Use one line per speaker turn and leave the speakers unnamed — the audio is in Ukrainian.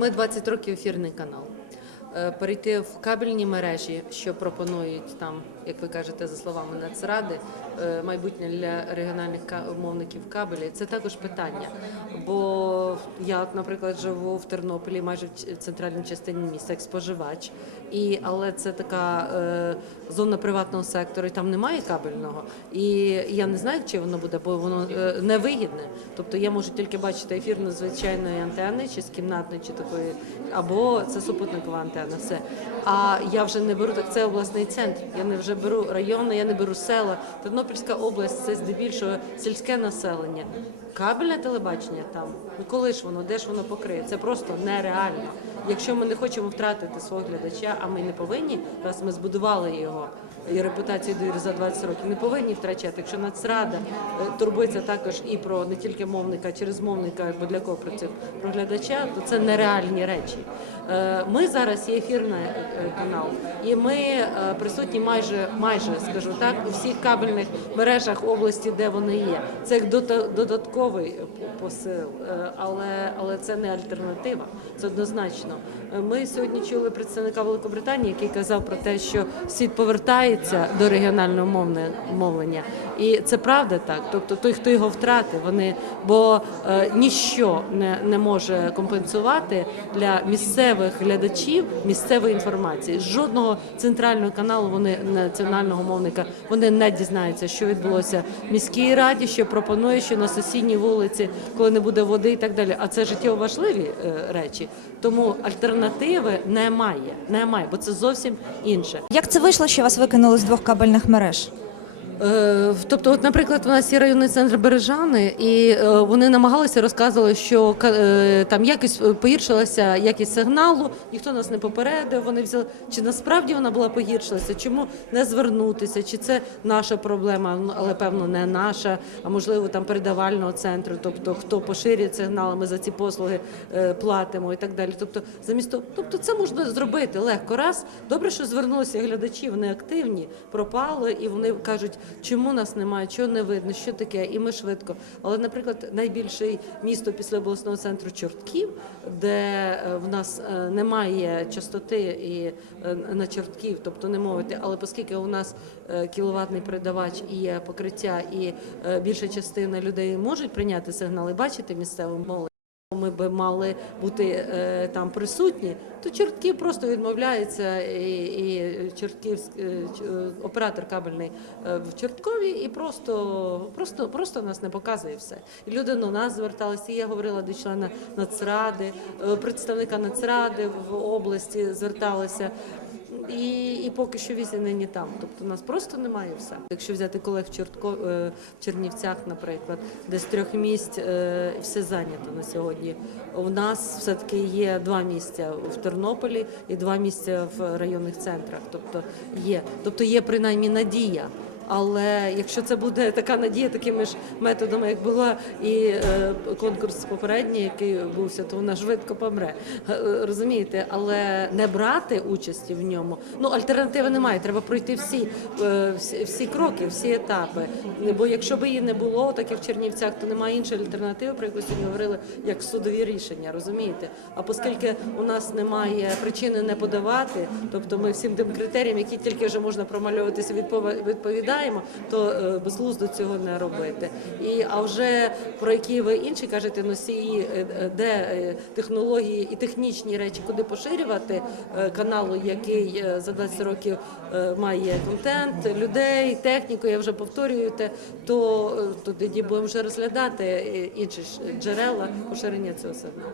Ми 20 років ефірний канал. Е, Перейти в кабельні мережі, що пропонують там, як ви кажете, за словами Нацради, е, майбутнє для регіональних мовників кабелі, це також питання. Бо я, от, наприклад, живу в Тернополі, майже в центральній частині міста, як споживач, і але це така е, зона приватного сектору, і там немає кабельного. І я не знаю, чи воно буде, бо воно е, невигідне. Тобто я можу тільки бачити ефірну звичайної антени, чи з кімнатної, чи такої, або це супутникова антенна. Все. А я вже не беру так. Це обласний центр. Я не вже беру райони, я не беру села. Тернопільська область це здебільшого сільське населення. Кабельне телебачення там. Ну коли ж воно, де ж воно покриє? Це просто нереально. Якщо ми не хочемо втратити свого глядача, а ми не повинні, раз ми збудували його і репутацію довіри за 20 років, не повинні втрачати. Якщо Нацрада е, турбується також і про не тільки мовника, через мовника, бо для кого працює про то це нереальні речі. Е, Ми зараз є ефірний е, канал, і ми присутні майже майже скажу так у всіх кабельних мережах області, де вони є. Це як додатковий посил, але але це не альтернатива. Це однозначно. Ми сьогодні чули представника Великобританії, який казав про те, що світ повертається до регіонального мовлення, і це правда так. Тобто той, хто його втратив, вони бо е, ніщо не, не може компенсувати для місцевих глядачів місцевої інформації. З жодного центрального каналу вони національного мовника вони не дізнаються, що відбулося в міській раді, що пропонує, що на сусідній вулиці, коли не буде води і так далі. А це життєво важливі е, речі. Тому альтернативи немає, немає, бо це зовсім інше.
Як це вийшло, що вас викинули з двох кабельних мереж?
Е, Тобто, от, наприклад, у нас є районний центр Бережани, і е, вони намагалися розказували, що е, там якось е, погіршилася якість сигналу, ніхто нас не попередив. Вони взяли чи насправді вона була погіршилася, чому не звернутися, чи це наша проблема, Ну, але певно не наша, а можливо там передавального центру, тобто хто поширює сигнали, ми за ці послуги платимо і так далі. Тобто, замість того, тобто це можна зробити легко. Раз добре, що звернулися глядачі, вони активні, пропали, і вони кажуть, чому нас немає, чого не видно, що таке, і ми швидко. Але, наприклад, найбільше місто після обласного центру Чортків, де е, в нас е, немає частоти і е, на чортків, тобто не мовити, але оскільки у нас кіловатний передавач і є покриття, і більша частина людей можуть прийняти сигнали, бачити місцеву мову. Ми би мали бути е, там присутні, то чортків просто відмовляється, і, і чортків е, е, оператор кабельний в Чорткові і просто, просто, просто нас не показує все. І люди до нас зверталися. і Я говорила до члена Нацради, представника Нацради в області зверталися. І, і поки що візі нині там. Тобто у нас просто немає все. Якщо взяти колег в Чортко е, в Чернівцях, наприклад, де з трьох місць е, все зайнято на сьогодні. У нас все таки є два місця в Тернополі і два місця в районних центрах. Тобто є, тобто є принаймні надія. Але якщо це буде така надія, такими ж методами, як була і е, конкурс попередній, який бувся, то вона швидко помре. Е, Розумієте, але не брати участі в ньому. Ну альтернативи немає. Треба пройти всі, е, всі, кроки, всі етапи. Бо якщо б її не було, так як в Чернівцях, то немає іншої альтернативи, про яку сьогодні говорили, як судові рішення. Розумієте? А оскільки у нас немає причини не подавати, тобто ми всім тим критеріям, які тільки вже можна промальовуватися, відпова- відповідаємо, то е, безглуздо цього не робити. І а вже про які ви інші кажете носії, е, е, де технології і технічні речі, куди поширювати каналу, який за 20 років має контент, людей, техніку. Я вже повторюю те, то, тоді будемо вже розглядати інші джерела поширення цього сигналу.